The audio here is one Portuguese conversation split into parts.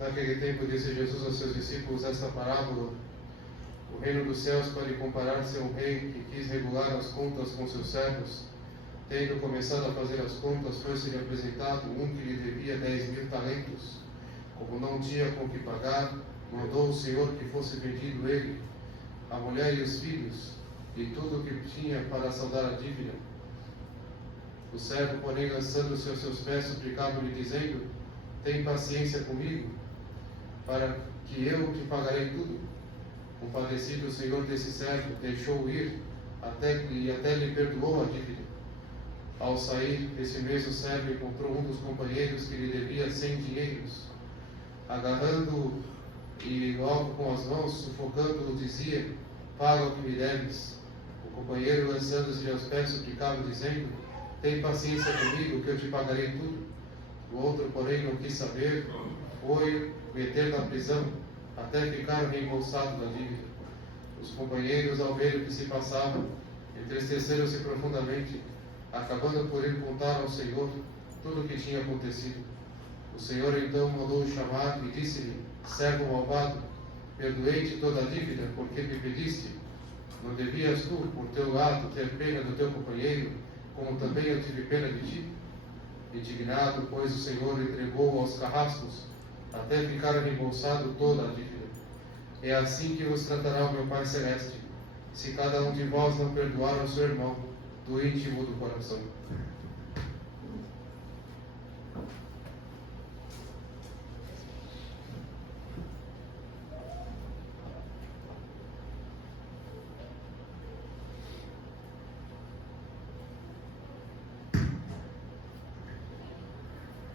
Naquele tempo disse Jesus aos seus discípulos esta parábola: o reino dos céus pode comparar-se a um rei que quis regular as contas com seus servos. Tendo começado a fazer as contas, foi-se-lhe apresentado um que lhe devia 10.000 talentos. Como não tinha com que pagar, mandou o Senhor que fosse vendido ele, a mulher e os filhos, e tudo o que tinha para saldar a dívida. O servo, porém, lançando-se aos seus pés, suplicava-lhe, dizendo: tem paciência comigo, para que eu te pagarei tudo. Compadecido o Senhor desse servo, deixou-o ir, até lhe perdoou a dívida. Ao sair, esse mesmo servo encontrou um dos companheiros que lhe devia 100 dinheiros. Agarrando-o e logo com as mãos, sufocando-o, dizia: paga o que me deves. O companheiro, lançando-se aos pés, suplicava, dizendo: tem paciência comigo, que eu te pagarei tudo. O outro, porém, não quis saber, foi meter na prisão, até ficar reembolsado da dívida. Os companheiros, ao ver o que se passava, entristeceram-se profundamente, acabando por ir contar ao Senhor tudo o que tinha acontecido. O Senhor então mandou-o chamar e disse-lhe: servo malvado, perdoei-te toda a dívida, porque me pediste. Não devias tu, por teu lado, ter pena do teu companheiro, como também eu tive pena de ti? Indignado, pois, o Senhor entregou-o aos carrascos, até ficar reembolsado toda a dívida. É assim que vos tratará o meu Pai Celeste, se cada um de vós não perdoar ao seu irmão, do íntimo do coração.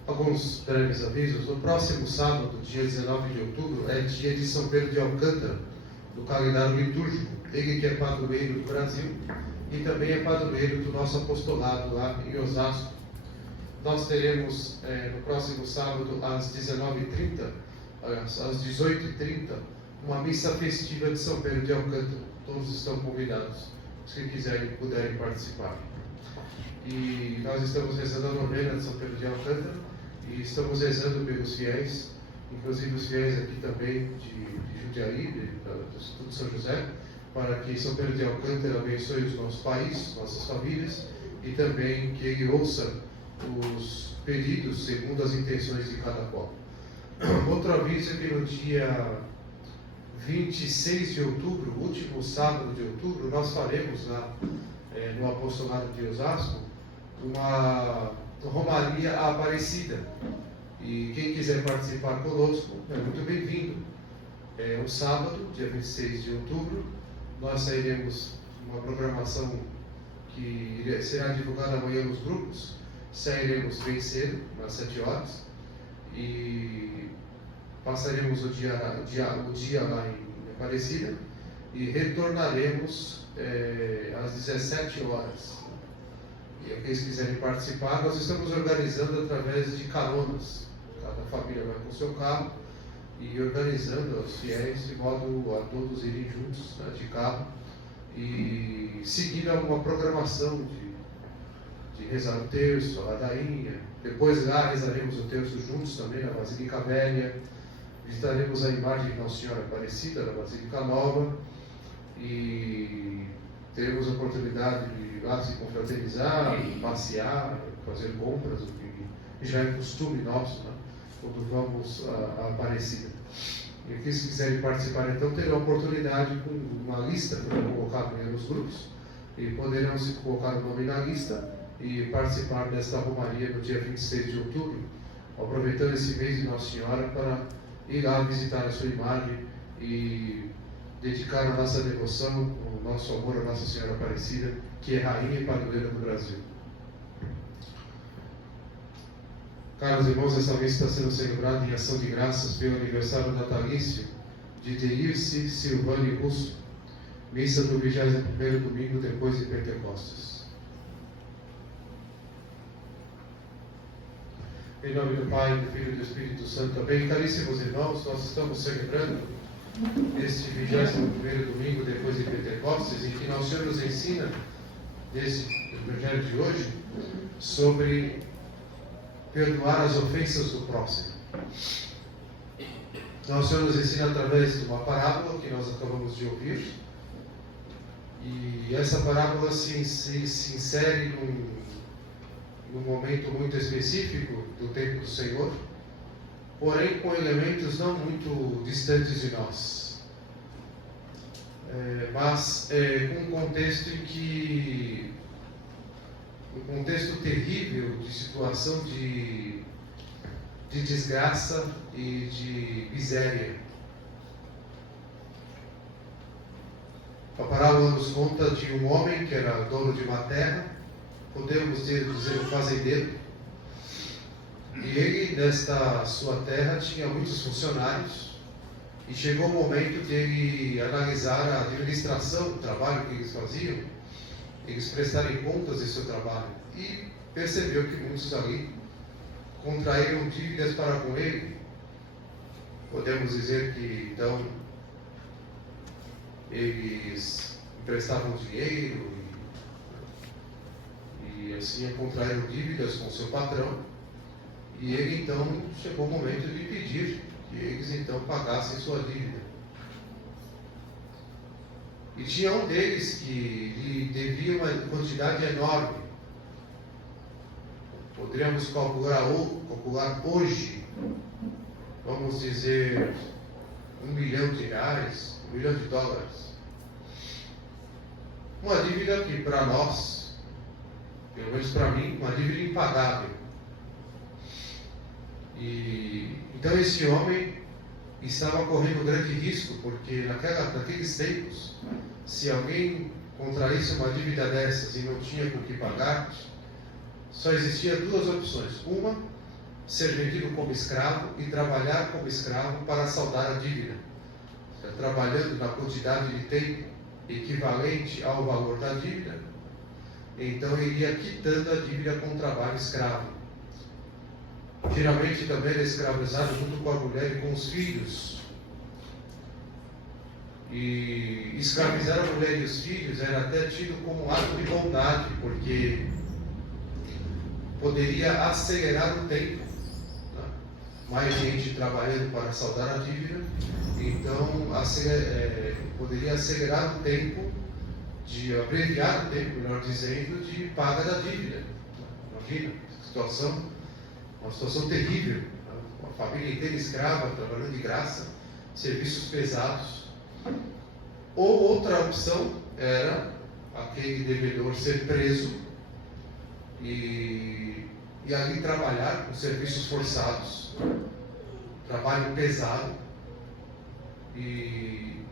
Alguns breves avisos. No próximo sábado, dia 19 de outubro, é dia de São Pedro de Alcântara, do calendário litúrgico. Ele que é padroeiro do Brasil e também é padroeiro do nosso apostolado lá em Osasco. Nós teremos no próximo sábado, às 19h30, às 18h30, uma missa festiva de São Pedro de Alcântara. Todos estão convidados, se quiserem, puderem participar. E nós estamos rezando a novena de São Pedro de Alcântara e estamos rezando pelos fiéis, inclusive os fiéis aqui também de Jundiaí, do Instituto São José, para que São Pedro de Alcântara abençoe os nossos pais, nossas famílias, e também que ele ouça os pedidos segundo as intenções de cada qual. Outro aviso é que no dia 26 de outubro, último sábado de outubro, nós faremos lá no apostolado de Osasco uma Romaria à Aparecida. E quem quiser participar conosco é muito bem-vindo. É um sábado, dia 26 de outubro. Nós sairemos uma programação que será divulgada amanhã nos grupos. Sairemos bem cedo, às 7 horas, e passaremos o dia lá em Aparecida e retornaremos às 17 horas. E aqueles que quiserem participar, nós estamos organizando através de caronas. Cada família vai com o seu carro e organizando os fiéis de modo a todos irem juntos, né, de carro, e seguir uma programação de rezar o terço, a ladainha. Depois lá rezaremos o terço juntos também na Basílica Velha. Visitaremos a imagem de Nossa Senhora Aparecida na Basílica Nova e teremos a oportunidade de lá se confraternizar, passear, fazer compras, o que já é costume nosso, né, quando vamos a Aparecida. E aqueles que quiserem participar, então, terão a oportunidade com uma lista que eu vou colocar amanhã nos grupos, e poderão se colocar o nome na lista e participar desta romaria no dia 26 de outubro, aproveitando esse mês de Nossa Senhora para ir lá visitar a sua imagem e dedicar a nossa devoção, o nosso amor à Nossa Senhora Aparecida, que é Rainha e Padroeira do Brasil. Caros irmãos, esta missa está sendo celebrada em ação de graças pelo aniversário natalício de Deirce Silvani Russo, missa do 21º domingo depois de Pentecostes. Em nome do Pai, do Filho e do Espírito Santo. Amém. Caríssimos irmãos, nós estamos celebrando este 21º domingo depois de Pentecostes, em que Nosso Senhor nos ensina, nesse Evangelho de hoje, sobre perdoar as ofensas do próximo. O Senhor nos ensina através de uma parábola que nós acabamos de ouvir. E essa parábola se insere num momento muito específico do tempo do Senhor, porém com elementos não muito distantes de nós, mas com um contexto em que um contexto terrível de situação de desgraça e de miséria. A parábola nos conta de um homem que era dono de uma terra, podemos dizer um fazendeiro, e ele, nesta sua terra, tinha muitos funcionários, e chegou o momento de ele analisar a administração do trabalho que eles faziam, eles prestarem contas de seu trabalho, e percebeu que muitos ali contraíram dívidas para com ele. Podemos dizer que então eles emprestavam dinheiro e assim contraíram dívidas com seu patrão, e ele então chegou o momento de pedir que eles então pagassem sua dívida. E tinha um deles que lhe devia uma quantidade enorme. Poderíamos calcular hoje, vamos dizer, R$1 milhão, $1 milhão. Uma dívida que para nós, pelo menos para mim, uma dívida impagável. E então esse homem estava correndo grande risco, porque naqueles tempos, se alguém contraísse uma dívida dessas e não tinha com que pagar, só existia duas opções. Uma, ser vendido como escravo e trabalhar como escravo para saldar a dívida, trabalhando na quantidade de tempo equivalente ao valor da dívida. Então ele ia quitando a dívida com trabalho escravo. Geralmente também era escravizado junto com a mulher e com os filhos. E escravizar a mulher e os filhos era até tido como um ato de bondade, porque poderia acelerar o tempo, né? Mais gente trabalhando para saldar a dívida, então poderia acelerar o tempo, abreviar o tempo, melhor dizendo, de paga da dívida. Imagina, uma situação terrível, né? Uma família inteira escrava, trabalhando de graça, serviços pesados. Ou outra opção era aquele devedor ser preso e ali trabalhar com serviços forçados, trabalho pesado, e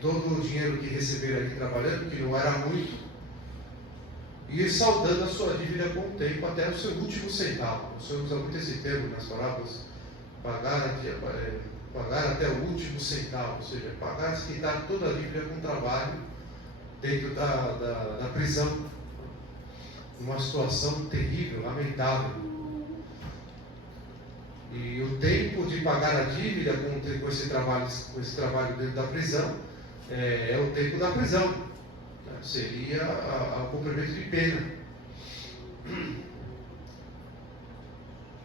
todo o dinheiro que receber ali trabalhando, que não era muito, ir saldando a sua dívida com o tempo até o seu último centavo. O Senhor usa muito esse termo nas parábolas, pagar até o último centavo, ou seja, pagar, se quitar toda a dívida com trabalho dentro da prisão. Uma situação terrível, lamentável. E o tempo de pagar a dívida com esse trabalho dentro da prisão é o tempo da prisão, né? Seria o cumprimento de pena.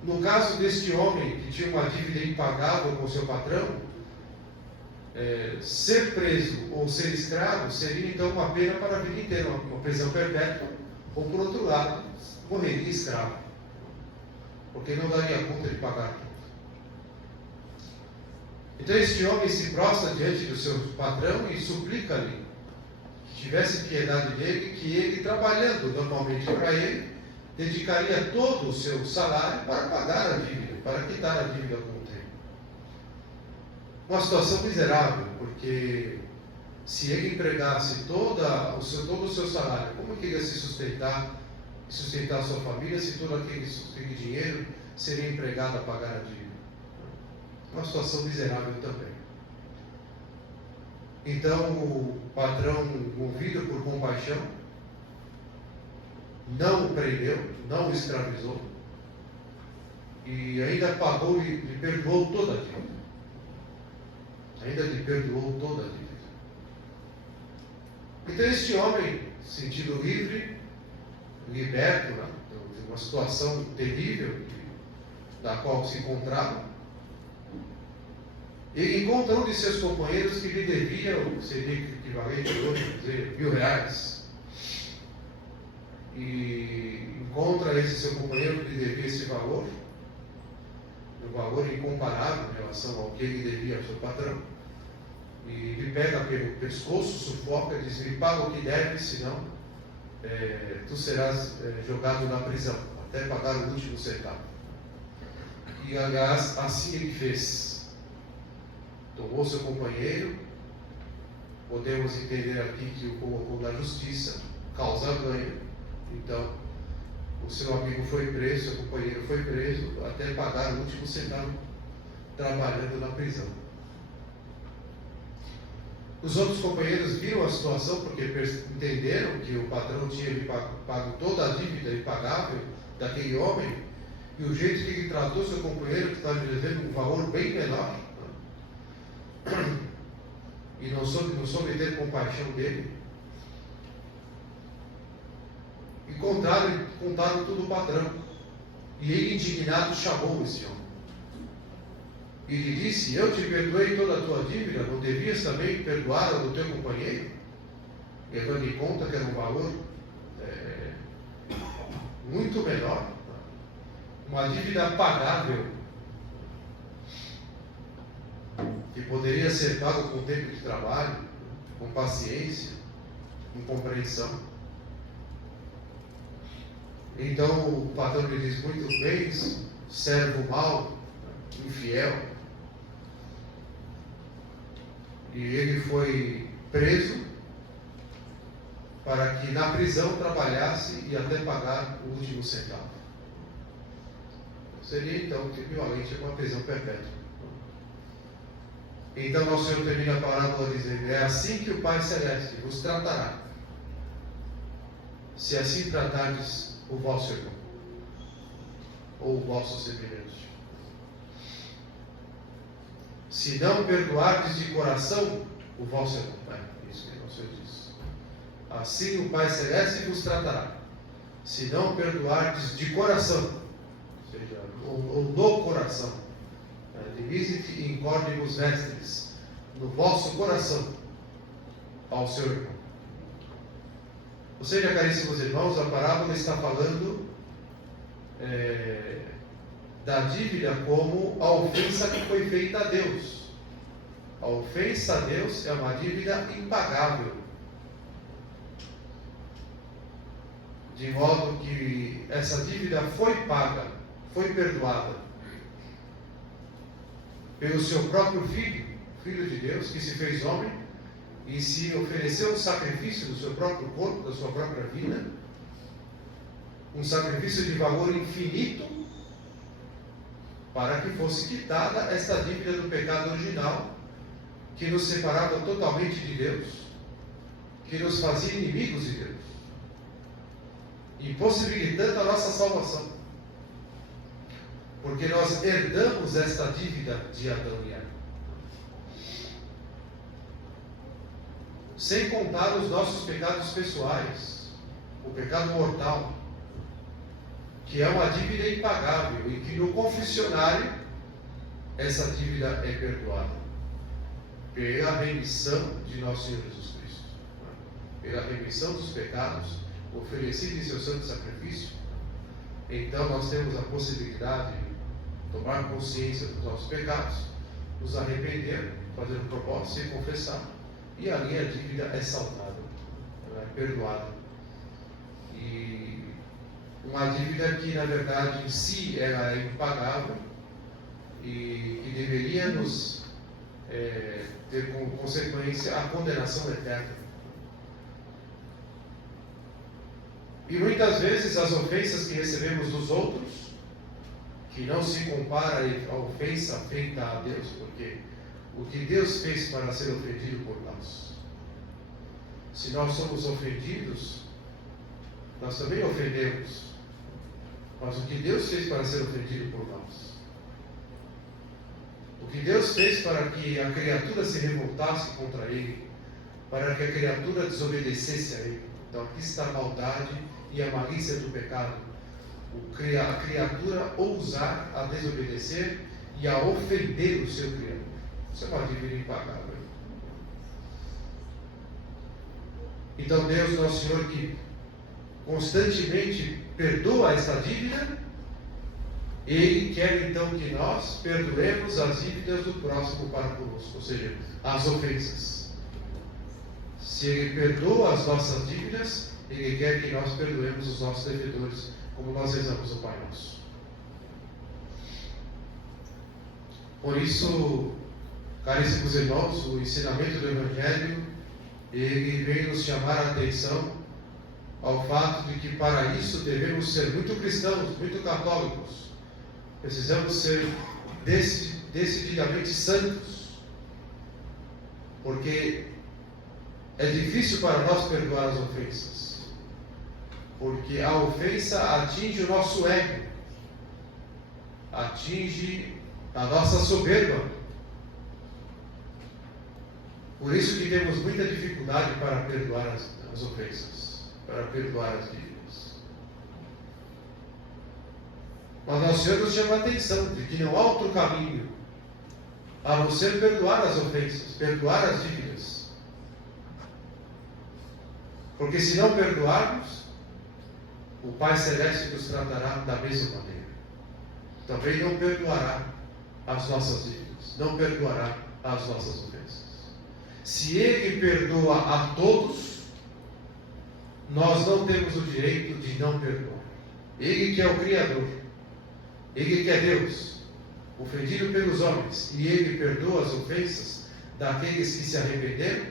No caso deste homem que tinha uma dívida impagável com seu patrão, ser preso ou ser escravo seria então uma pena para a vida inteira, uma prisão perpétua. Ou por outro lado, morreria escravo, porque não daria conta de pagar tudo. Então este homem se prostra diante do seu patrão e suplica-lhe que tivesse piedade dele, que ele, trabalhando normalmente para ele, dedicaria todo o seu salário para pagar a dívida, para quitar a dívida com o tempo. Uma situação miserável, porque se ele empregasse todo o seu salário, como que ele ia se sustentar a sua família, se todo aquele dinheiro seria empregado a pagar a dívida? Uma situação miserável também. Então o patrão, movido por compaixão, não o prendeu, não o escravizou, e ainda pagou e lhe perdoou toda a dívida. Então este homem, sentido livre, liberto, né, de uma situação terrível da qual se encontrava, Ele encontra um de seus companheiros que lhe devia, seria equivalente a hoje, dizer, R$1.000. E encontra esse seu companheiro que lhe devia esse valor, um valor incomparável em relação ao que ele devia ao seu patrão. E lhe pega pelo pescoço, sufoca e diz: me paga o que deve, senão tu serás jogado na prisão, até pagar o último centavo. E aliás, assim ele fez. Tomou seu companheiro, podemos entender aqui que o colocou na justiça, causa ganho. Então, o seu amigo foi preso, seu companheiro foi preso, até pagar o último centavo, trabalhando na prisão. Os outros companheiros viram a situação porque entenderam que o patrão tinha lhe pago toda a dívida impagável daquele homem, e o jeito que ele tratou seu companheiro, que estava lhe devendo um valor bem menor, e não soube ter compaixão dele, e contaram tudo ao patrão. E ele, indignado, chamou esse homem e lhe disse: eu te perdoei toda a tua dívida, não devias também perdoar a do teu companheiro? Levando em conta que era um valor muito menor, uma dívida pagável, que poderia ser pago com tempo de trabalho, com paciência, com compreensão. Então o patrão lhe diz: muito bem, servo mau, infiel. E ele foi preso para que na prisão trabalhasse e até pagar o último centavo. Seria então equivalente a uma prisão perpétua. Então nosso Senhor termina a parábola dizendo: é assim que o Pai Celeste vos tratará, se assim tratardes o vosso irmão, ou o vosso semelhante. Se não perdoardes de coração o vosso irmão. Isso que o Senhor diz. Assim o Pai Celeste vos tratará, se não perdoardes de coração, ou seja, ou no coração. Divisit in cordibus vestris, no vosso coração, ao seu irmão. Ou seja, caríssimos irmãos, a parábola está falando da dívida como a ofensa que foi feita a Deus. A ofensa a Deus é uma dívida impagável, de modo que essa dívida foi paga, foi perdoada pelo seu próprio Filho de Deus, que se fez homem e se ofereceu um sacrifício do seu próprio corpo, da sua própria vida, um sacrifício de valor infinito, para que fosse quitada esta dívida do pecado original, que nos separava totalmente de Deus, que nos fazia inimigos de Deus, impossibilitando a nossa salvação, porque nós herdamos esta dívida de Adão e Eva. Sem contar os nossos pecados pessoais, o pecado mortal, que é uma dívida impagável e que no confessionário essa dívida é perdoada pela remissão de nosso Senhor Jesus Cristo, pela remissão dos pecados oferecido em seu santo sacrifício. Então nós temos a possibilidade de tomar consciência dos nossos pecados, nos arrepender, fazer um propósito, se confessar, e ali a dívida é saldada, ela é perdoada. E uma dívida que na verdade em si ela é impagável e que deveria nos ter como consequência a condenação eterna. E muitas vezes as ofensas que recebemos dos outros, que não se compara à ofensa feita a Deus, porque o que Deus fez para ser ofendido por nós. Se nós somos ofendidos, nós também ofendemos. Mas o que Deus fez para ser ofendido por nós? O que Deus fez para que a criatura se revoltasse contra Ele, para que a criatura desobedecesse a Ele. Então aqui está a maldade e a malícia do pecado. A criatura ousar a desobedecer e a ofender o seu Criador. Isso é uma dívida impagável. Então Deus, nosso Senhor, que constantemente perdoa essa dívida, Ele quer então que nós perdoemos as dívidas do próximo para conosco, ou seja, as ofensas. Se Ele perdoa as nossas dívidas, Ele quer que nós perdoemos os nossos devedores, como nós rezamos o Pai Nosso. Por isso, caríssimos irmãos, o ensinamento do Evangelho, ele vem nos chamar a atenção ao fato de que para isso devemos ser muito cristãos, muito católicos. Precisamos ser decididamente santos, porque é difícil para nós perdoar as ofensas, porque a ofensa atinge o nosso ego, atinge a nossa soberba. Por isso que temos muita dificuldade para perdoar as ofensas, para perdoar as dívidas. Mas nosso Senhor nos chama a atenção de que não há outro caminho a não ser perdoar as ofensas, perdoar as dívidas. Porque se não perdoarmos, o Pai Celeste nos tratará da mesma maneira. Também não perdoará as nossas dívidas, não perdoará as nossas ofensas. Se Ele perdoa a todos, nós não temos o direito de não perdoar. Ele que é o Criador, Ele que é Deus, ofendido pelos homens, e Ele perdoa as ofensas daqueles que se arrependeram,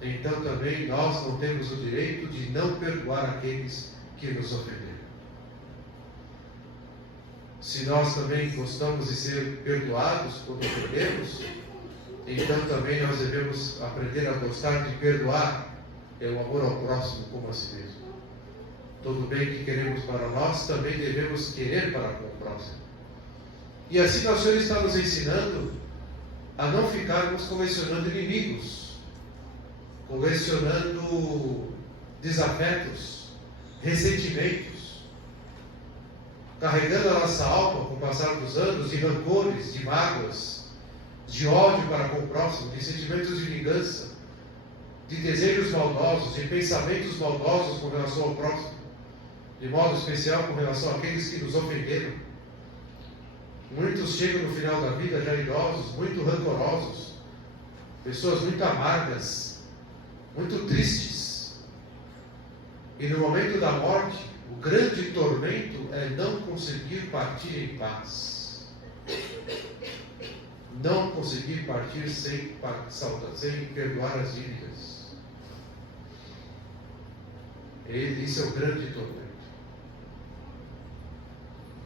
então também nós não temos o direito de não perdoar aqueles que nos ofenderam. Se nós também gostamos de ser perdoados quando ofendemos, então também nós devemos aprender a gostar de perdoar. É o amor ao próximo como a si mesmo. Todo bem que queremos para nós, também devemos querer para com o próximo. E assim o Senhor está nos ensinando a não ficarmos colecionando inimigos, colecionando desafetos, ressentimentos, carregando a nossa alma com o passar dos anos de rancores, de mágoas, de ódio para com o próximo, de sentimentos de vingança, de desejos maldosos, de pensamentos maldosos com relação ao próximo, de modo especial com relação àqueles que nos ofenderam. Muitos chegam no final da vida já idosos, muito rancorosos, pessoas muito amargas, muito tristes. E no momento da morte, o grande tormento é não conseguir partir em paz. Não conseguir partir sem perdoar as dívidas. Isso é o grande tormento.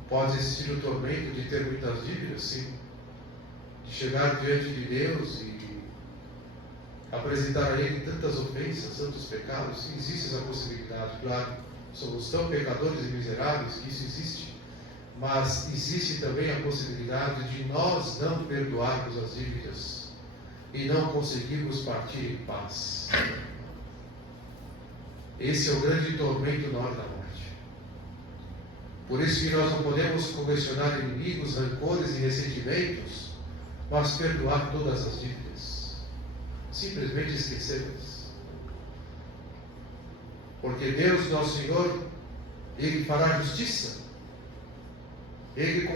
Pode existir o tormento de ter muitas dívidas, sim. De chegar diante de Deus e apresentar a Ele tantas ofensas, tantos pecados. Sim, existe essa possibilidade, claro. Somos tão pecadores e miseráveis que isso existe. Mas existe também a possibilidade de nós não perdoarmos as dívidas e não conseguirmos partir em paz. Esse é o grande tormento na hora da morte. Por isso que nós não podemos colecionar inimigos, rancores e ressentimentos, mas perdoar todas as dívidas. Simplesmente esquecê-las. Porque Deus, nosso Senhor, Ele fará justiça. Ele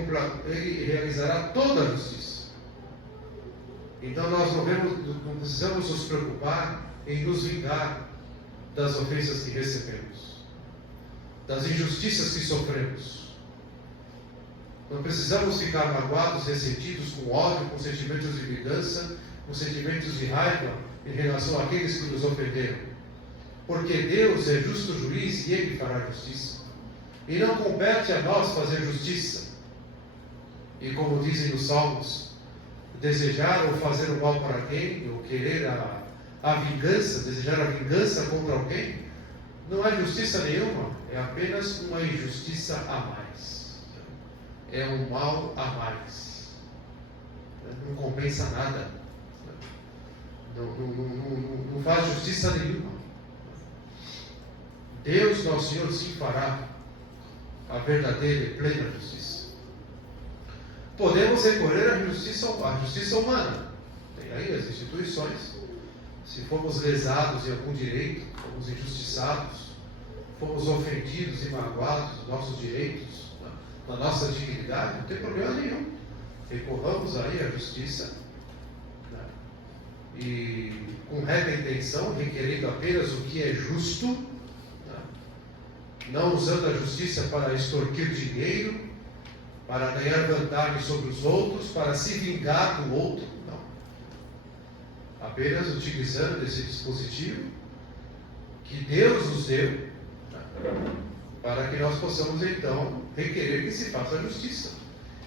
realizará toda a justiça. Então nós não precisamos nos preocupar em nos vingar das ofensas que recebemos, das injustiças que sofremos. Não precisamos ficar magoados, ressentidos, com ódio, com sentimentos de vingança, com sentimentos de raiva em relação àqueles que nos ofenderam. Porque Deus é justo juiz e Ele fará justiça. E não compete a nós fazer justiça. E como dizem os Salmos, desejar ou fazer o mal para alguém, ou querer a vingança, desejar a vingança contra alguém, não é justiça nenhuma, é apenas uma injustiça a mais. É um mal a mais. Não compensa nada. Não faz justiça nenhuma. Deus, nosso Senhor, sim fará a verdadeira e plena justiça. Podemos recorrer à justiça humana, tem aí as instituições. Se fomos lesados em algum direito, fomos injustiçados, fomos ofendidos e magoados nos nossos direitos, na nossa dignidade, não tem problema nenhum. Recorramos aí à justiça, né? E com reta intenção, requerendo apenas o que é justo, né? Não usando a justiça para extorquir dinheiro, para ganhar vantagem sobre os outros, para se vingar do outro, não. Apenas utilizando esse dispositivo que Deus nos deu, né? Para que nós possamos então requerer que se faça a justiça,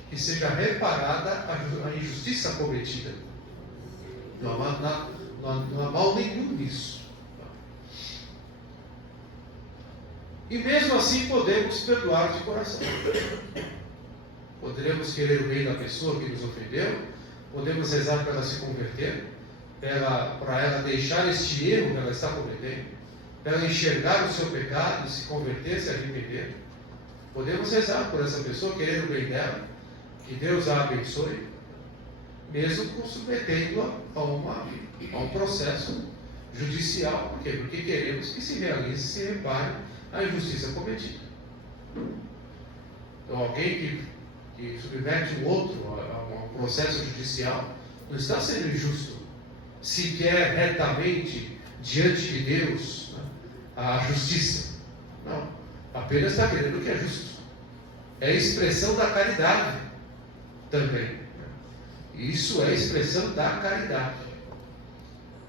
que seja reparada a injustiça cometida. Não há mal nenhum nisso. E mesmo assim podemos perdoar de coração. Poderemos querer o bem da pessoa que nos ofendeu, podemos rezar para ela se converter, para ela deixar este erro que ela está cometendo, para ela enxergar o seu pecado, se converter, se arrepender. Podemos rezar por essa pessoa, querer o bem dela, que Deus a abençoe, mesmo submetendo-a a um processo judicial. Por quê? Porque queremos que se realize, se repare a injustiça cometida. Então, alguém que submete o outro a um processo judicial não está sendo injusto, se quer retamente diante de Deus, né, a justiça. Não, apenas está querendo o que é justo. É expressão da caridade também. Isso é expressão da caridade.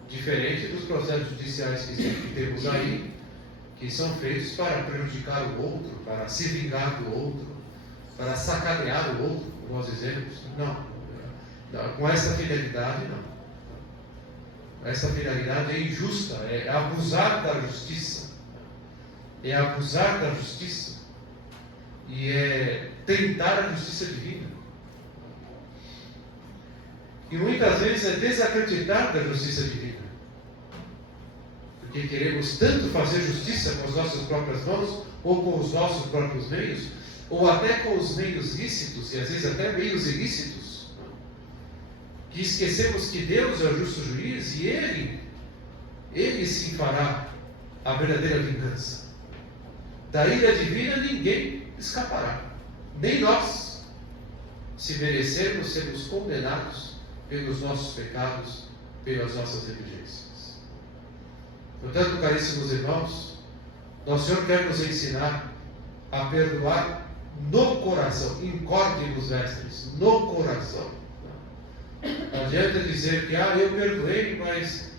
Diferente dos processos judiciais que temos aí, que são feitos para prejudicar o outro, para se vingar do outro, para sacanear o outro, como nós dizemos. Não. Com essa finalidade, não. Essa finalidade é injusta, é abusar da justiça. É abusar da justiça. E é tentar a justiça divina. E muitas vezes é desacreditar da justiça divina. Porque queremos tanto fazer justiça com as nossas próprias mãos, ou com os nossos próprios meios, ou até com os meios lícitos, e às vezes até meios ilícitos, que esquecemos que Deus é o justo juiz e Ele sim fará a verdadeira vingança. Da ira divina ninguém escapará, nem nós, se merecermos sermos condenados pelos nossos pecados, pelas nossas negligências. Portanto, caríssimos irmãos, nosso Senhor quer nos ensinar a perdoar no coração, incorde nos vestres, no coração. Não adianta dizer que, eu perdoei, mas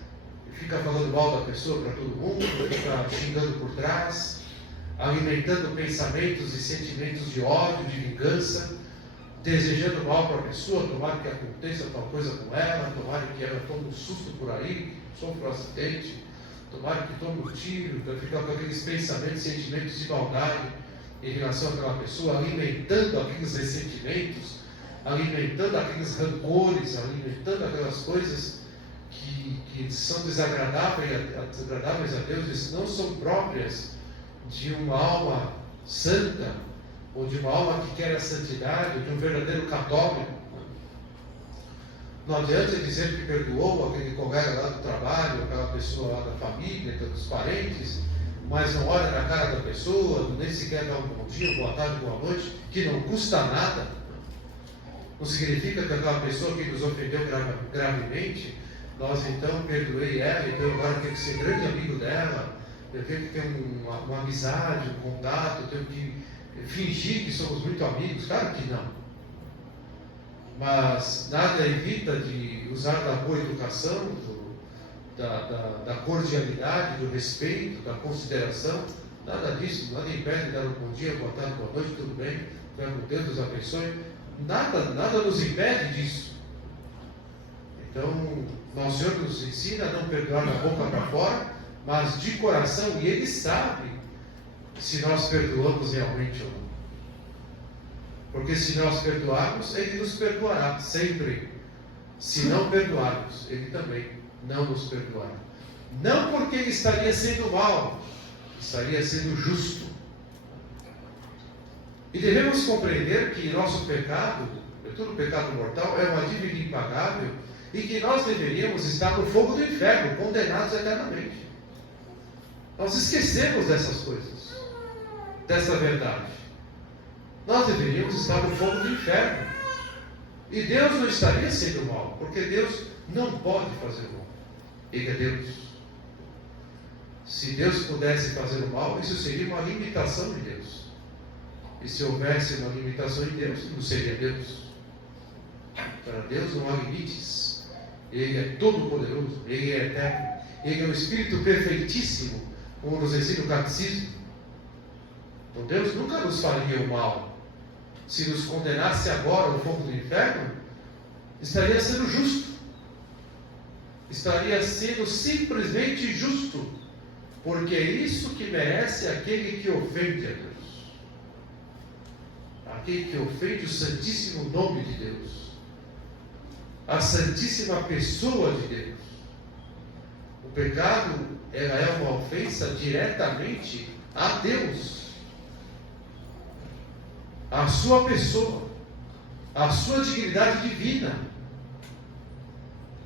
fica falando mal da pessoa para todo mundo, fica xingando por trás, alimentando pensamentos e sentimentos de ódio, de vingança, desejando mal para a pessoa, tomara que aconteça tal coisa com ela, tomara que ela tome um susto por aí, sofra um acidente, tomara que tome um tiro, ficar com aqueles pensamentos, sentimentos de maldade em relação àquela pessoa, alimentando aqueles ressentimentos, alimentando aqueles rancores, alimentando aquelas coisas que são desagradáveis a Deus, e não são próprias de uma alma santa, ou de uma alma que quer a santidade, ou de um verdadeiro católico. Não adianta dizer que perdoou aquele colega lá do trabalho, aquela pessoa lá da família, dos parentes, mas não olha na cara da pessoa, nem sequer dá um bom dia, boa tarde, boa noite, que não custa nada. Não significa que aquela pessoa que nos ofendeu gravemente, nós então perdoei ela, então agora tenho que ser grande amigo dela, eu tenho que ter uma amizade, um contato, eu tenho que fingir que somos muito amigos. Claro que não. Mas nada evita de usar da boa educação, da cordialidade, do respeito, da consideração. Nada disso, nada impede de dar um bom dia, boa tarde, boa noite, tudo bem, Deus nos abençoe. Nada nos impede disso. Então, nosso Senhor nos ensina a não perdoar da boca para fora, mas de coração, e Ele sabe se nós perdoamos realmente ou não. Porque se nós perdoarmos, Ele nos perdoará sempre. Se não perdoarmos, Ele também não nos perdoará. Não porque Ele estaria sendo mau, estaria sendo justo. E devemos compreender que nosso pecado, todo pecado mortal, é uma dívida impagável, e que nós deveríamos estar no fogo do inferno, condenados eternamente. Nós esquecemos dessas coisas, dessa verdade. Nós deveríamos estar no fogo do inferno. E Deus não estaria sendo mal, porque Deus não pode fazer o mal. Ele é Deus. Se Deus pudesse fazer o mal, isso seria uma limitação de Deus. E se houvesse uma limitação de Deus, não seria Deus. Para Deus não há limites. Ele é todo-poderoso, Ele é eterno, Ele é um Espírito perfeitíssimo, como nos ensina o Catecismo. Então Deus nunca nos faria o mal. Se nos condenasse agora ao fogo do inferno, estaria sendo justo. Estaria sendo simplesmente justo. Porque é isso que merece aquele que ofende a Deus. Aquele que ofende o santíssimo nome de Deus. A santíssima pessoa de Deus. O pecado, ela é uma ofensa diretamente a Deus. A sua pessoa, a sua dignidade divina.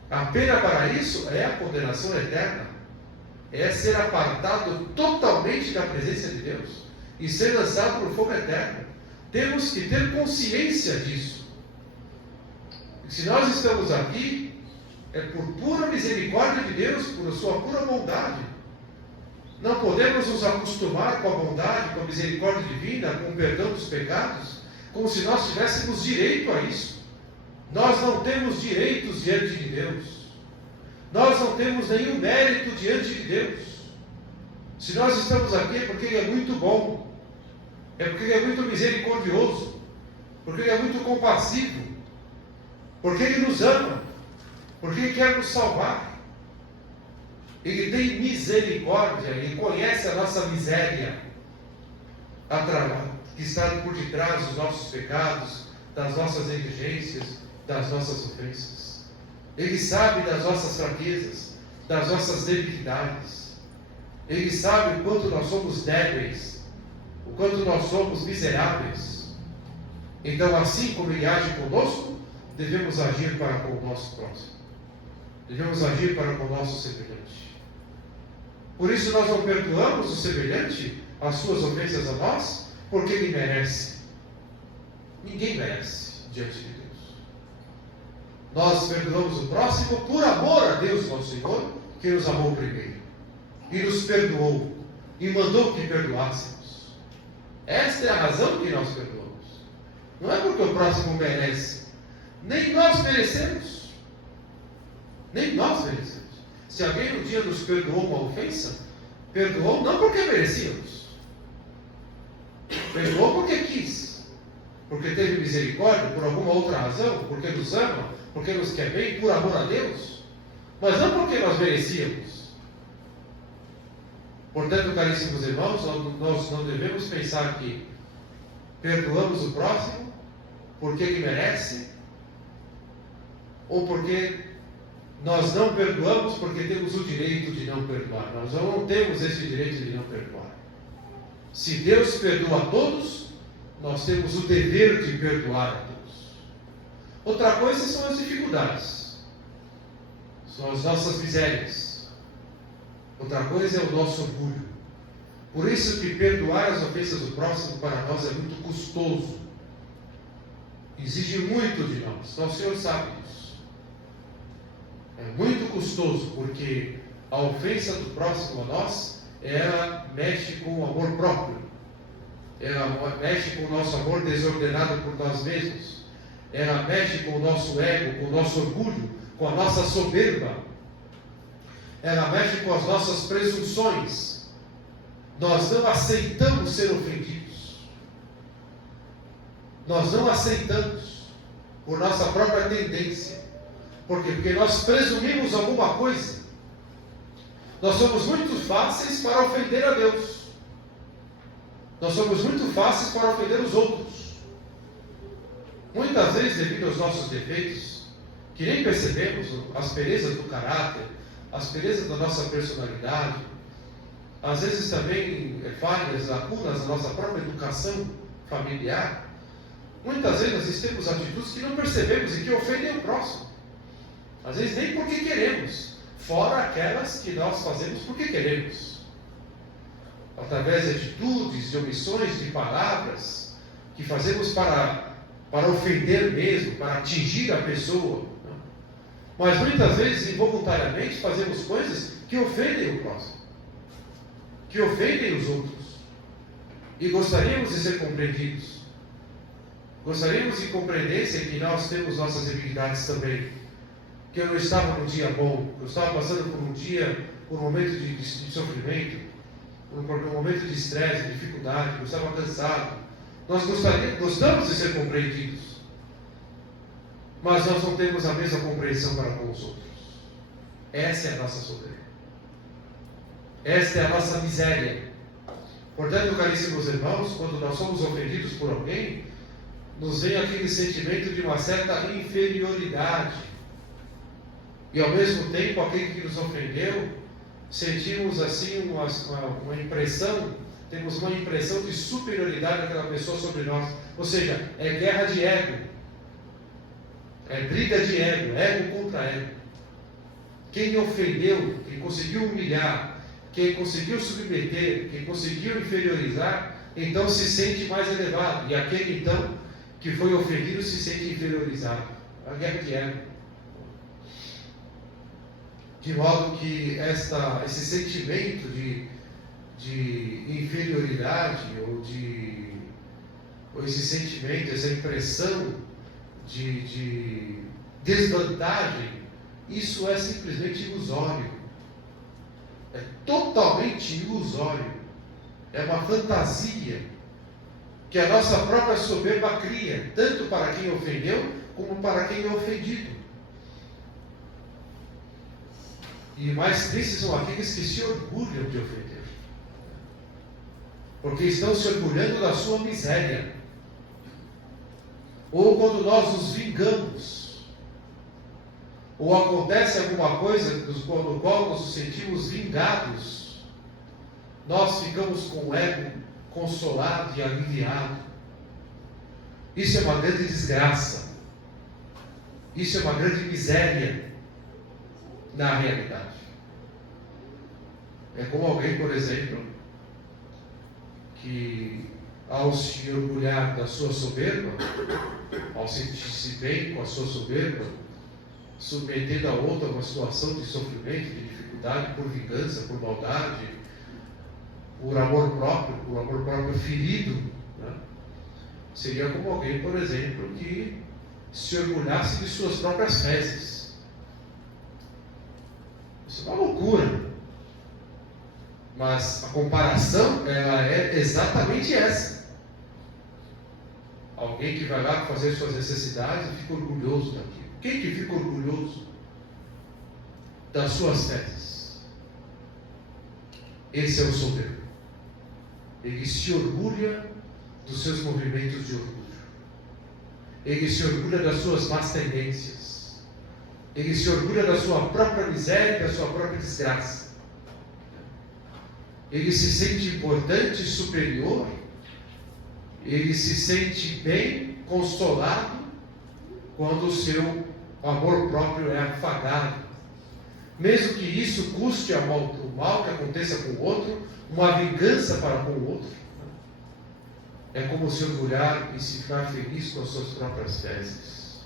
A pena para isso é a condenação eterna, é ser apartado totalmente da presença de Deus e ser lançado no fogo eterno. Temos que ter consciência disso. Se nós estamos aqui, é por pura misericórdia de Deus, por sua pura bondade. Não podemos nos acostumar com a bondade, com a misericórdia divina, com o perdão dos pecados, como se nós tivéssemos direito a isso. Nós não temos direitos diante de Deus. Nós não temos nenhum mérito diante de Deus. Se nós estamos aqui é porque Ele é muito bom, é porque Ele é muito misericordioso, porque Ele é muito compassivo, porque Ele nos ama, porque Ele quer nos salvar. Ele tem misericórdia, Ele conhece a nossa miséria, que está por detrás dos nossos pecados, das nossas negligências, das nossas ofensas. Ele sabe das nossas fraquezas, das nossas debilidades. Ele sabe o quanto nós somos débeis, o quanto nós somos miseráveis. Então, assim como Ele age conosco, devemos agir para com o nosso próximo. Devemos agir para com o nosso semelhante. Por isso nós não perdoamos o semelhante, as suas ofensas a nós, porque ele merece. Ninguém merece diante de Deus. Nós perdoamos o próximo por amor a Deus, nosso Senhor, que nos amou primeiro. E nos perdoou. E mandou que perdoássemos. Esta é a razão que nós perdoamos. Não é porque o próximo merece. Nem nós merecemos. Nem nós merecemos. Se alguém um dia nos perdoou uma ofensa, perdoou não porque merecíamos. Perdoou porque quis. Porque teve misericórdia, por alguma outra razão, porque nos ama, porque nos quer bem, por amor a Deus. Mas não porque nós merecíamos. Portanto, caríssimos irmãos, nós não devemos pensar que perdoamos o próximo porque ele merece, ou porque nós não perdoamos porque temos o direito de não perdoar. Nós não temos esse direito de não perdoar. Se Deus perdoa a todos, nós temos o dever de perdoar a Deus. Outra coisa são as dificuldades, são as nossas misérias. Outra coisa é o nosso orgulho. Por isso que perdoar as ofensas do próximo para nós é muito custoso. Exige muito de nós. Nosso Senhor sabe disso. É muito custoso, porque a ofensa do próximo a nós, ela mexe com o amor próprio. Ela mexe com o nosso amor desordenado por nós mesmos. Ela mexe com o nosso ego, com o nosso orgulho, com a nossa soberba. Ela mexe com as nossas presunções. Nós não aceitamos ser ofendidos. Nós não aceitamos por nossa própria tendência. Por quê? Porque nós presumimos alguma coisa. Nós somos muito fáceis para ofender a Deus. Nós somos muito fáceis para ofender os outros. Muitas vezes, devido aos nossos defeitos, que nem percebemos, as asperezas do caráter, as asperezas da nossa personalidade, às vezes também falhas, lacunas da nossa própria educação familiar, muitas vezes nós temos atitudes que não percebemos e que ofendem o próximo. Às vezes nem porque queremos, fora aquelas que nós fazemos porque queremos. Através de atitudes, de omissões, de palavras, que fazemos para ofender mesmo, para atingir a pessoa. Mas muitas vezes, involuntariamente, fazemos coisas que ofendem o próximo, que ofendem os outros. E gostaríamos de ser compreendidos. Gostaríamos de compreendessem que nós temos nossas debilidades também. Que eu não estava num dia bom, eu estava passando por um momento de sofrimento, um momento de estresse, de dificuldade, eu estava cansado. Nós gostamos de ser compreendidos. Mas nós não temos a mesma compreensão para com os outros. Essa é a nossa soberba. Esta é a nossa miséria. Portanto, caríssimos irmãos, quando nós somos ofendidos por alguém, nos vem aquele sentimento de uma certa inferioridade. E ao mesmo tempo, aquele que nos ofendeu, sentimos assim uma impressão, temos uma impressão de superioridade daquela pessoa sobre nós. Ou seja, é guerra de ego. É briga de ego contra ego. Quem ofendeu, quem conseguiu humilhar, quem conseguiu submeter, quem conseguiu inferiorizar, então se sente mais elevado. E aquele então que foi ofendido se sente inferiorizado. A guerra de ego. De modo que esse sentimento de inferioridade, ou esse sentimento, essa impressão de desvantagem, isso é simplesmente ilusório. É totalmente ilusório. É uma fantasia que a nossa própria soberba cria, tanto para quem ofendeu, como para quem é ofendido. E mais tristes são aqueles que se orgulham de ofender, porque estão se orgulhando da sua miséria. Ou quando nós nos vingamos, ou acontece alguma coisa no qual nos sentimos vingados, nós ficamos com o ego consolado e aliviado. Isso é uma grande desgraça. Isso é uma grande miséria na realidade. É como alguém, por exemplo, que ao se orgulhar da sua soberba, ao sentir-se bem com a sua soberba, submetendo a outra a uma situação de sofrimento, de dificuldade, por vingança, por maldade, por amor próprio ferido, né? Seria como alguém, por exemplo, que se orgulhasse de suas próprias fezes. Isso é uma loucura. Mas a comparação, ela é exatamente essa. Alguém que vai lá fazer suas necessidades e fica orgulhoso daquilo. Quem que fica orgulhoso das suas fezes? Esse é o soberbo. Ele se orgulha dos seus movimentos de orgulho. Ele se orgulha das suas más tendências. Ele se orgulha da sua própria miséria e da sua própria desgraça. Ele se sente importante e superior. Ele se sente bem, consolado, quando o seu amor próprio é afagado. Mesmo que isso custe o mal que aconteça com o outro, uma vingança para com o outro. É como se orgulhar e se ficar feliz com as suas próprias fezes.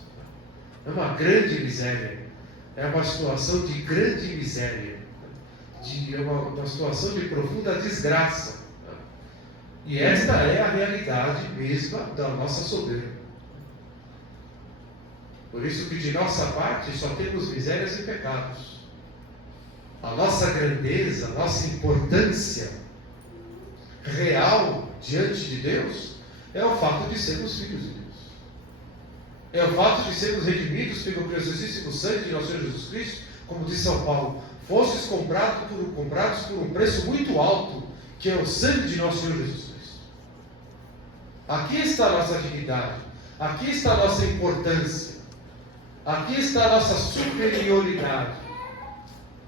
É uma grande miséria. É uma situação de grande miséria. É uma situação de profunda desgraça. E esta é a realidade mesma da nossa soberba. Por isso que de nossa parte só temos misérias e pecados. A nossa grandeza, a nossa importância real diante de Deus é o fato de sermos filhos de Deus. É o fato de sermos redimidos pelo preciosíssimo sangue de nosso Senhor Jesus Cristo, como diz São Paulo, fostes comprados por um preço muito alto, que é o sangue de nosso Senhor Jesus Cristo. Aqui está a nossa dignidade, aqui está a nossa importância, aqui está a nossa superioridade,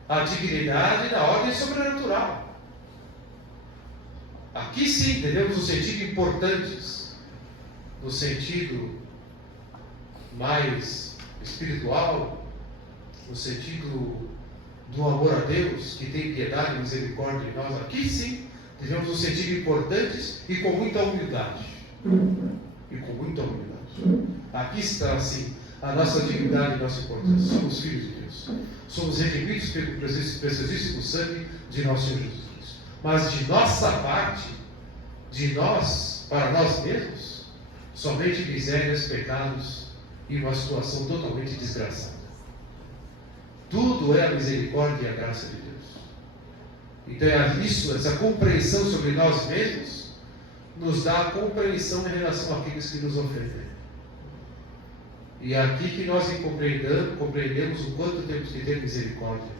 a dignidade da ordem sobrenatural. Aqui sim devemos nos sentir importantes, no sentido mais espiritual, no sentido do amor a Deus, que tem piedade e misericórdia de nós, aqui sim, devemos nos sentir importantes e com muita humildade. E com muita humildade. Aqui está, assim, a nossa dignidade e nossa importância. Somos filhos de Deus. Somos redimidos pelo preciosíssimo sangue de nosso Senhor Jesus Cristo. Mas de nossa parte, de nós, para nós mesmos, somente misérias, pecados e uma situação totalmente desgraçada. Tudo é a misericórdia e a graça de Deus. Então essa compreensão sobre nós mesmos nos dá a compreensão em relação àqueles que nos ofendem. E é aqui que nós compreendemos o quanto temos que ter misericórdia.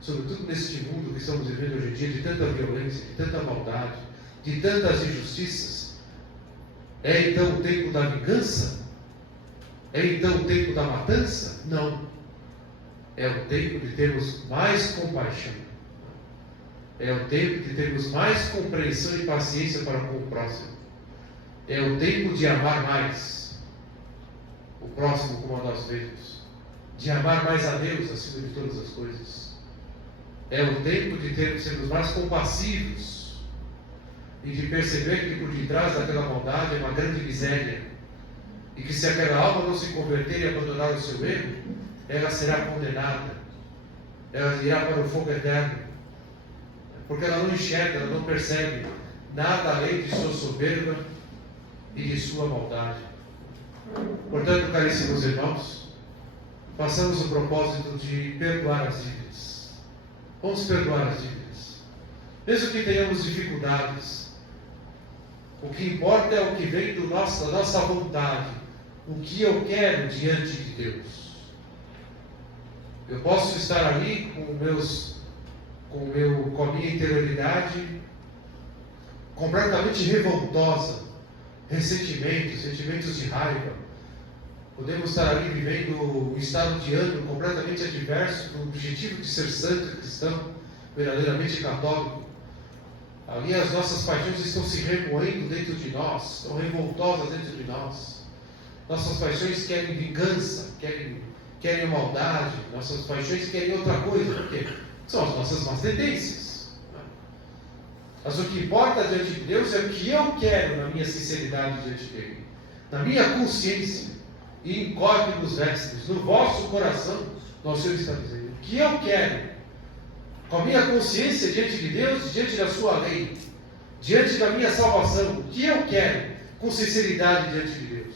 Sobretudo neste mundo que estamos vivendo hoje em dia, de tanta violência, de tanta maldade, de tantas injustiças. É então o tempo da vingança? É então o tempo da matança? Não. É o tempo de termos mais compaixão. É o tempo de termos mais compreensão e paciência para com o próximo. É o tempo de amar mais o próximo como a nós mesmos. De amar mais a Deus acima de todas as coisas. É o tempo de sermos mais compassivos e de perceber que por detrás daquela maldade é uma grande miséria. E que se aquela alma não se converter e abandonar o seu erro, ela será condenada. Ela irá para o fogo eterno. Porque ela não enxerga, ela não percebe nada além de sua soberba e de sua maldade. Portanto, caríssimos irmãos, façamos o propósito de perdoar as dívidas. Vamos perdoar as dívidas. Mesmo que tenhamos dificuldades, o que importa é o que vem da nossa vontade, o que eu quero diante de Deus. Eu posso estar ali com a minha interioridade completamente revoltosa, sentimentos de raiva. Podemos estar ali vivendo um estado de ânimo completamente adverso do objetivo de ser santo, cristão, verdadeiramente católico. Ali as nossas paixões estão se remoendo dentro de nós, estão revoltosas dentro de nós. Nossas paixões querem vingança, querem maldade, nossas paixões querem outra coisa, porque são as nossas más tendências. Mas o que importa diante de Deus é o que eu quero na minha sinceridade diante dele, na minha consciência, e encorpe nos vestes, no vosso coração, nosso Senhor está dizendo, o que eu quero, com a minha consciência diante de Deus, diante da sua lei, diante da minha salvação, o que eu quero, com sinceridade diante de Deus.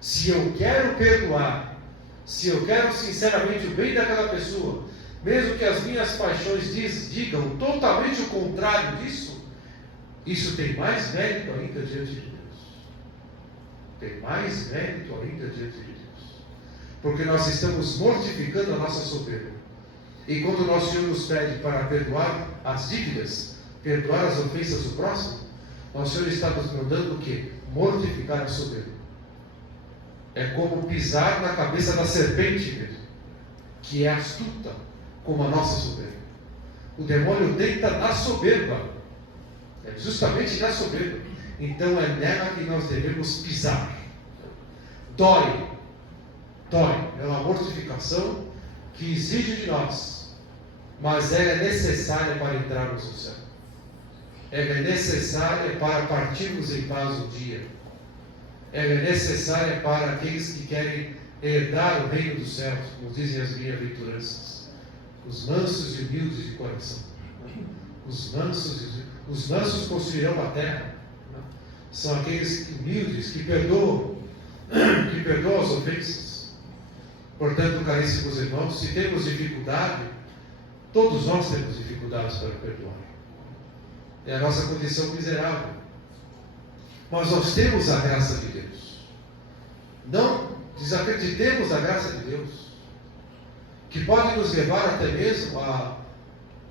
Se eu quero perdoar, se eu quero sinceramente o bem daquela pessoa, mesmo que as minhas paixões digam totalmente o contrário disso, isso tem mais mérito ainda diante de Deus. Tem mais mérito ainda diante de Deus. Porque nós estamos mortificando a nossa soberba. E quando o nosso Senhor nos pede para perdoar as dívidas, perdoar as ofensas do próximo, nosso Senhor está nos mandando o quê? Mortificar a soberba. É como pisar na cabeça da serpente mesmo, que é astuta como a nossa soberba. O demônio tenta na soberba, é justamente na soberba. Então é nela que nós devemos pisar. Dói, é uma mortificação que exige de nós, mas ela é necessária para entrarmos no céu. Ela é necessária para partirmos em paz um dia. Ela é necessária para aqueles que querem herdar o reino dos céus, como dizem as bem-aventuranças. Os mansos e humildes de coração. Os mansos possuirão a terra. São aqueles humildes que perdoam as ofensas. Portanto, caríssimos irmãos, se temos dificuldade, todos nós temos dificuldades para perdoar. É a nossa condição miserável. Mas nós temos a graça de Deus. Não desacreditemos a graça de Deus, que pode nos levar até mesmo a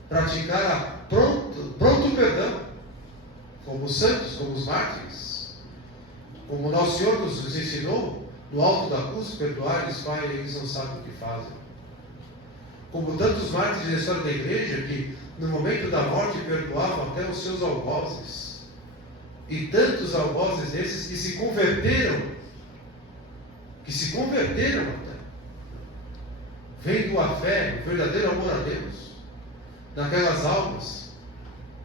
praticar pronto perdão, como os santos, como os mártires, como o nosso Senhor nos ensinou no alto da cruz: perdoar-lhes, Pai, eles não sabem o que fazem. Como tantos mártires da história da igreja que no momento da morte perdoavam até os seus algozes, e tantos algozes desses que se converteram até, vendo a fé, o verdadeiro amor a Deus, naquelas almas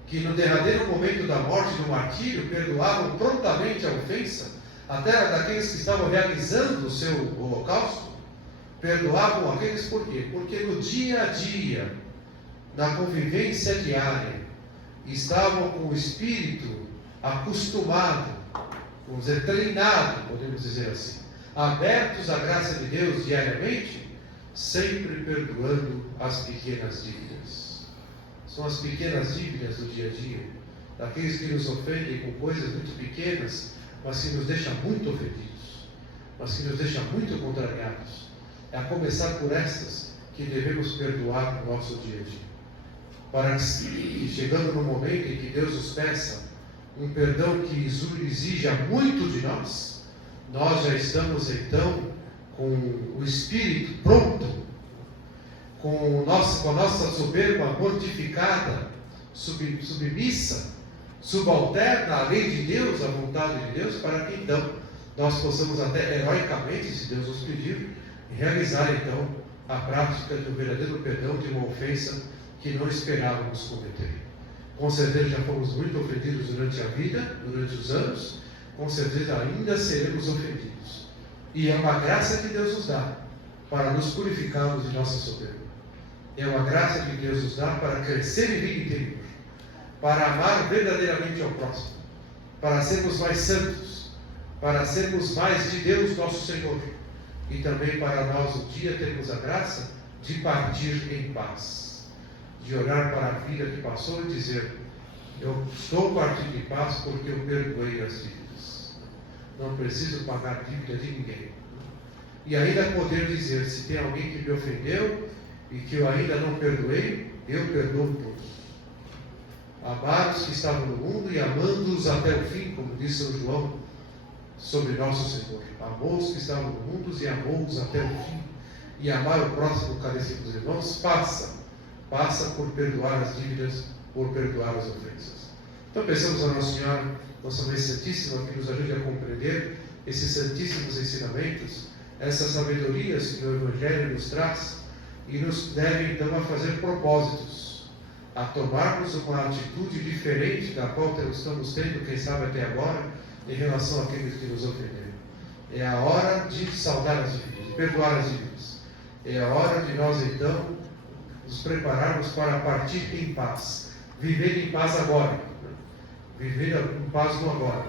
que no derradeiro momento da morte do martírio perdoavam prontamente a ofensa, até daqueles que estavam realizando o seu holocausto, perdoavam aqueles por quê? Porque no dia a dia, na convivência diária, estavam com o espírito acostumado, vamos dizer, treinado, podemos dizer assim, abertos à graça de Deus diariamente, sempre perdoando as pequenas dívidas. São as pequenas dívidas do dia a dia, daqueles que nos ofendem com coisas muito pequenas, mas que nos deixam muito ofendidos, mas que nos deixam muito contrariados. É a começar por estas que devemos perdoar no nosso dia a dia, para que chegando no momento em que Deus nos peça um perdão que exija muito de nós, nós já estamos então com o espírito pronto, com a nossa soberba mortificada, submissa, subalterna à lei de Deus, à vontade de Deus, para que então nós possamos até heroicamente, se Deus nos pedir, realizar então a prática do verdadeiro perdão de uma ofensa que não esperávamos cometer. Com certeza já fomos muito ofendidos durante a vida, durante os anos, com certeza ainda seremos ofendidos. E é uma graça que Deus nos dá para nos purificarmos de nossa soberba. É uma graça que Deus nos dá para crescer em vida interior, para amar verdadeiramente ao próximo, para sermos mais santos, para sermos mais de Deus nosso Senhor, e também para nós um dia termos a graça de partir em paz, de olhar para a vida que passou e dizer: eu estou partindo em paz porque eu perdoei as dívidas, não preciso pagar dívida de ninguém. E ainda poder dizer, se tem alguém que me ofendeu e que eu ainda não perdoei, eu perdoo todos. Amar os que estavam no mundo e amando-os até o fim, como disse São João sobre nosso Senhor. Amou os que estavam no mundo e amou-os até o fim. E amar o próximo, caríssimos irmãos, passa por perdoar as dívidas, por perdoar as ofensas. Então pensamos a Nossa Senhora, Nossa Mãe Santíssima, que nos ajude a compreender esses santíssimos ensinamentos, essas sabedorias que o Evangelho nos traz, e nos deve então a fazer propósitos, a tomarmos uma atitude diferente da qual estamos tendo, quem sabe até agora, em relação àqueles que nos ofenderam. É a hora de saldar as dívidas, de perdoar as dívidas. É a hora de nós então nos prepararmos para partir em paz, viver em paz agora, viver em paz no agora,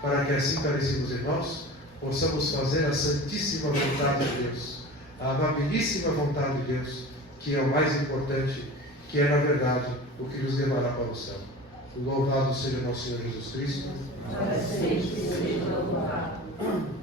para que assim, caríssimos irmãos, possamos fazer a santíssima vontade de Deus, a amabilíssima vontade de Deus, que é o mais importante, que é na verdade o que nos levará para o céu. Louvado seja nosso Senhor Jesus Cristo. Para sempre seja louvado.